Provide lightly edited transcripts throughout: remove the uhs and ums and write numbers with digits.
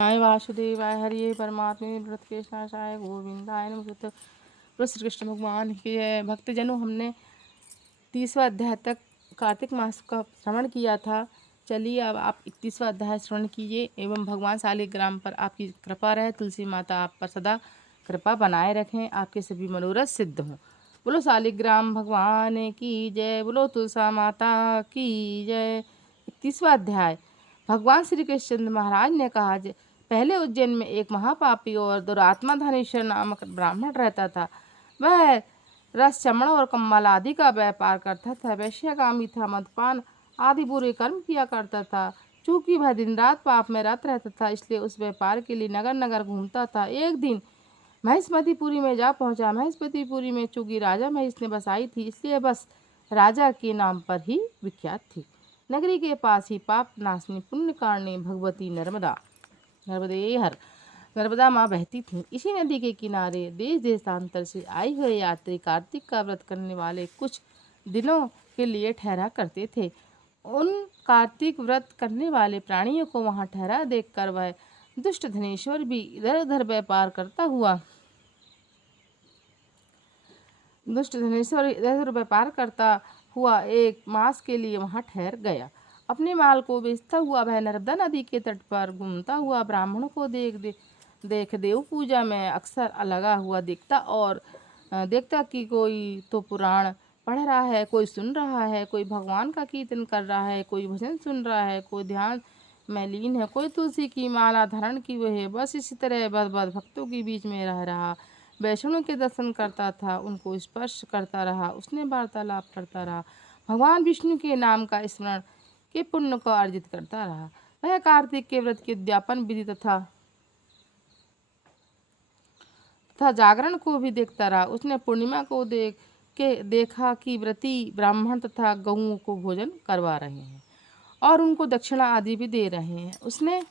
आय वासुदेवाय हरिये परमात्मे व्रत के नाशाय गोविंदाय नमः। श्री कृष्ण भगवान की भक्तजनों, हमने 30वां अध्याय तक कार्तिक मास का श्रवण किया था। चलिए अब आप 31वां अध्याय श्रवण कीजिए एवं भगवान शालिग्राम पर आपकी कृपा रहे। तुलसी माता आप पर सदा कृपा बनाए रखें, आपके सभी मनोरथ सिद्ध हों। बोलो शालिग्राम भगवान की जय, बोलो तुलसा माता की जय। 31वां अध्याय। भगवान श्री कृष्ण महाराज ने कहा, पहले उज्जैन में एक महापापी और दुरात्मा धनेश्वर नामक ब्राह्मण रहता था। वह रस, चमड़ा और कम्बल आदि का व्यापार करता था। वैश्यगामी था, मदपान आदि बुरे कर्म किया करता था। चूंकि वह दिन रात पाप में रत रहता था, इसलिए उस व्यापार के लिए नगर नगर घूमता था। एक दिन महेशमतीपुरी में जा पहुंचा। महेशमतीपुरी में चूंकि राजा महेश ने बसाई थी, इसलिए बस राजा के नाम पर ही विख्यात थी। नगरी के पास ही पाप नाशनी पुण्यकारिणी भगवती नर्मदा माँ बहती थीं। इसी नदी के किनारे देश देशांतर से आए हुए यात्री कार्तिक का व्रत करने वाले कुछ दिनों के लिए ठहरा करते थे। उन कार्तिक व्रत करने वाले प्राणियों को वहां ठहरा देखकर वह दुष्ट धनेश्वर भी इधर उधर व्यापार करता हुआ एक मास के लिए वहां ठहर गया। अपने माल को बेचता हुआ वह नर्मदा नदी के तट पर घूमता हुआ ब्राह्मणों को देख देव पूजा में अक्सर लगा हुआ देखता कि कोई तो पुराण पढ़ रहा है, कोई सुन रहा है, कोई भगवान का कीर्तन कर रहा है, कोई भजन सुन रहा है, कोई ध्यान में लीन है, कोई तुलसी की माला धारण की हुई है। बस इसी तरह बद भक्तों के बीच में रह रहा। वैष्णव के दर्शन करता था, उनको स्पर्श करता रहा, उसने वार्तालाप करता रहा, भगवान विष्णु के नाम का स्मरण के पुण्य को अर्जित करता रहा। वह कार्तिक के व्रत के उद्यापन विधि तथा जागरण को भी देखता रहा। उसने पूर्णिमा को देखा कि व्रती ब्राह्मण तथा गऊओं को भोजन करवा रहे हैं और उनको दक्षिणा आदि भी दे रहे हैं। उसने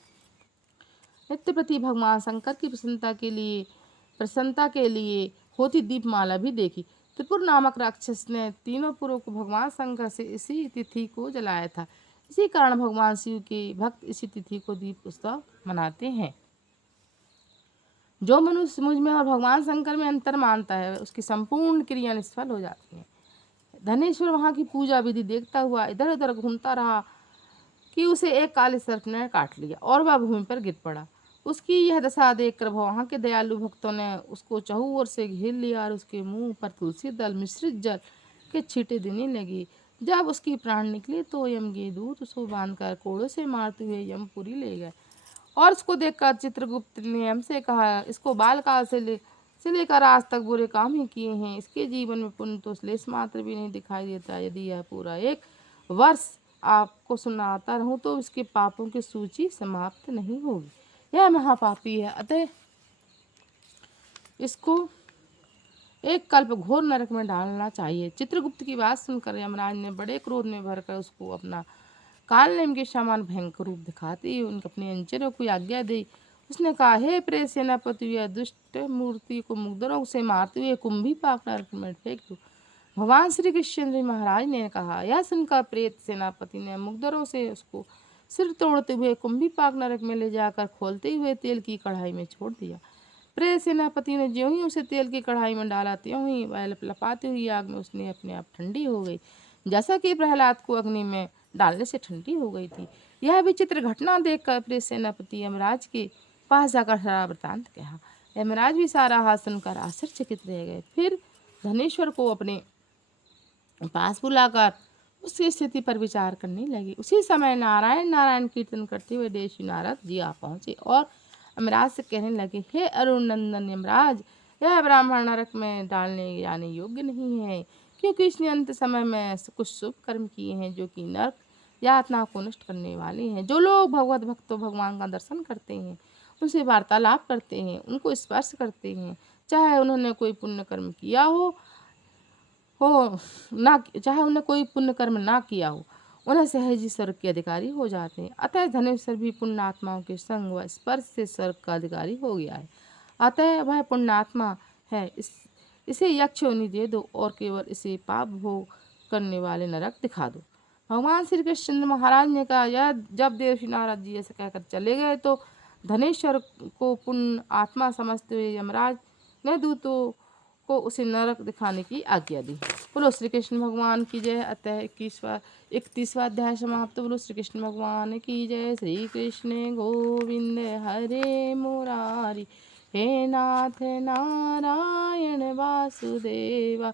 नित्य प्रति भगवान शंकर की प्रसन्नता के लिए होती दीपमाला भी देखी। त्रिपुर नामक राक्षस ने तीनों पुरों को भगवान शंकर से इसी तिथि को जलाया था। इसी कारण भगवान शिव के भक्त इसी तिथि को दीप उत्सव मनाते हैं। जो मनुष्य मुझ में और भगवान शंकर में अंतर मानता है, उसकी संपूर्ण क्रिया निष्फल हो जाती है। धनेश्वर वहां की पूजा विधि देखता हुआ इधर उधर घूमता रहा कि उसे एक काले सर्प ने काट लिया और वह भूमि पर गिर पड़ा। उसकी यह दशा देखकर वहां के दयालु भक्तों ने उसको चहुओर से घेर लिया और उसके मुंह पर तुलसी दल मिश्रित जल के छींटे देने लगी। जब उसकी प्राण निकले तो यम के दूत उसको बांधकर कोड़ों से मारते हुए यमपुरी ले गए। और उसको देखकर चित्रगुप्त ने हमसे कहा, इसको बालकाल से लेकर आज तक बुरे काम ही किए हैं, इसके जीवन में पुण्य तो लेश मात्र भी नहीं दिखाई देता। यदि यह पूरा 1 वर्ष आपको सुनाता रहूं तो इसके पापों की सूची समाप्त नहीं होगी। यह महापापी है, अतः इसको एक कल्प घोर नरक में डालना चाहिए। चित्रगुप्त की बात सुनकर यमराज ने बड़े क्रोध में भरकर उसको अपना कालनेम के समान भयंकर रूप दिखाते ही उनके अपने अनुचरों को आज्ञा दी। उसने कहा, हे प्रेत सेनापति, यह दुष्ट मूर्ति को मुग्धरों से मारते हुए कुंभी पाक नरक में फेंक दो। भगवान श्री कृष्ण महाराज ने कहा। यह सुनकर प्रेत सेनापति ने मुग्धरों से उसको सिर तोड़ते हुए कुंभी पाक नरक में ले जाकर खोलते हुए तेल की कढ़ाई में छोड़ दिया। प्रेत सेनापति ने ज्यों ही उसे तेल की कढ़ाई में डाला, त्यों ही वह लपलपाती हुई आग में उसने अपने आप ठंडी हो गई, जैसा कि प्रहलाद को अग्नि में डालने से ठंडी हो गई थी। यह विचित्र घटना देखकर प्रेत सेनापति यमराज के पास जाकर सारा वृतांत कहा। यमराज भी सारा हाथ सुनकर आश्चर्यचकित रह गए। फिर धनेश्वर को अपने पास बुलाकर उसकी स्थिति पर विचार करने लगे। उसी समय नारायण नारायण कीर्तन करते हुए देशी नारद जी आ पहुंचे और यमराज से कहने लगे, हे अरुण नंदन यमराज, यह ब्राह्मण नरक में डालने जाने योग्य नहीं है, क्योंकि इसने अंत समय में कुछ शुभ कर्म किए हैं जो कि नरक यातना को नष्ट करने वाले हैं। जो लोग भगवत भक्तों भगवान का दर्शन करते हैं, उनसे वार्तालाप करते हैं, उनको स्पर्श करते हैं, चाहे उन्होंने कोई पुण्य कर्म किया हो ना, चाहे उन्हें कोई पुण्य कर्म ना किया हो, उन्हें सहज ही स्वर्ग के अधिकारी हो जाते हैं। अतः धनेश्वर भी पुण्यात्माओं के संग व स्पर्श से स्वर्ग का अधिकारी हो गया है। अतः वह पुण्यात्मा है, इसे यक्ष योनि दे दो और केवल इसे पाप भोग करने वाले नरक दिखा दो। भगवान श्री कृष्ण महाराज ने कहा। यह जब देव श्री नारद जी ऐसे कहकर चले गए तो धनेश्वर को पुण्य आत्मा समझते हुए यमराज ने दूतों को उसे नरक दिखाने की आज्ञा दी। बोलो श्री कृष्ण भगवान की जय। अतः 31वां अध्याय समाप्त। बोलो श्री कृष्ण भगवान की जय। श्री कृष्ण गोविंद हरे मुरारी, हे नाथ नारायण वासुदेवा।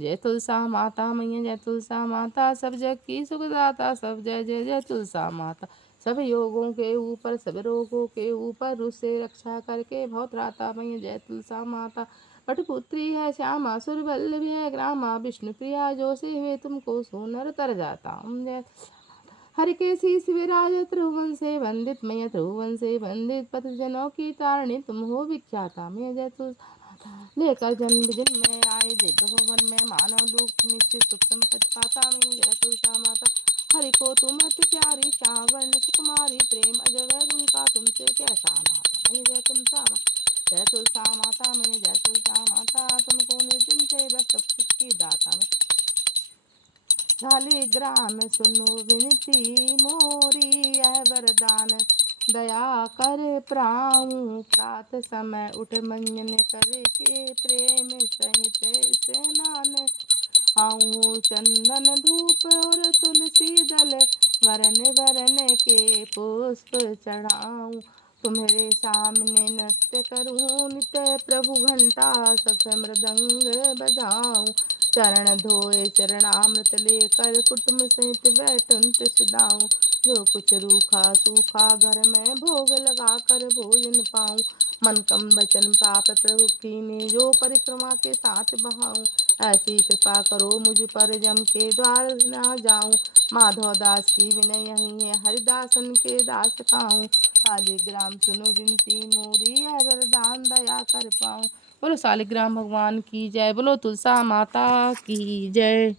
जय तुलसा माता मैया, जय तुलसा माता, सब जग की सुखदाता, सब जय जय जय तुलसा माता। सब योगों के ऊपर, सब रोगों के ऊपर, उससे रक्षा करके बहुत राता मैया, जय तुलसा माता। पटपुत्री है श्यामा सुर वल्लभ है ग्रामा, विष्णु प्रिया जो से हुए तुमको सोनर तर जाता। जय हर के शीस विराज त्रिभुवन से वंदित मैया, त्रिभुवन से वंदित पथ जनों की तारणी तुम हो विख्याता मैया, जय तुलसा माता। लेकर जन्म दिन में आए दिव्य भवन में, मानव लोक निश्चित सुख संपत्ति पाता मैया, जय तुलसा माता। हरि को तुम अति प्यारी श्यावर्ण सुकुमारी, प्रेम अजगर उनका तुमसे कैसा नाता मैया, जय तुलसा माता। जय तुलसा माता मैया, जय तुलसा माता, तुमको निर्दिन से बस सब सुख की दाता मैं। शालिग्राम सुनो विनती मोरी, यह वरदान दया कर प्राऊं। प्रात समय उठ मंजन करे के, प्रेम सहित स्नान आऊं। चंदन धूप और तुलसी दल, वरन वरन के पुष्प चढ़ाऊं। तुम्हारे सामने नृत्य करूं नित्य, प्रभु घंटा सख मृदंग बजाऊं। चरण धोए चरणामृत लेकर, कुटुम्ब सहित बैठुंत सिधाऊं। जो कुछ रूखा सूखा घर में, भोग लगा कर भोजन पाऊं। मन कम वचन पाप प्रभु कीन्ही, जो परिक्रमा के साथ बहाऊं। ऐसी कृपा करो मुझ पर, जम के द्वार न जाऊं। माधव दास की विनय यही है, हरिदासन के दास काऊं। शालिग्राम सुनो विनती मोरी, यह वरदान दया कर पाऊं। बोलो शालिग्राम भगवान की जय। बोलो तुलसा माता की जय।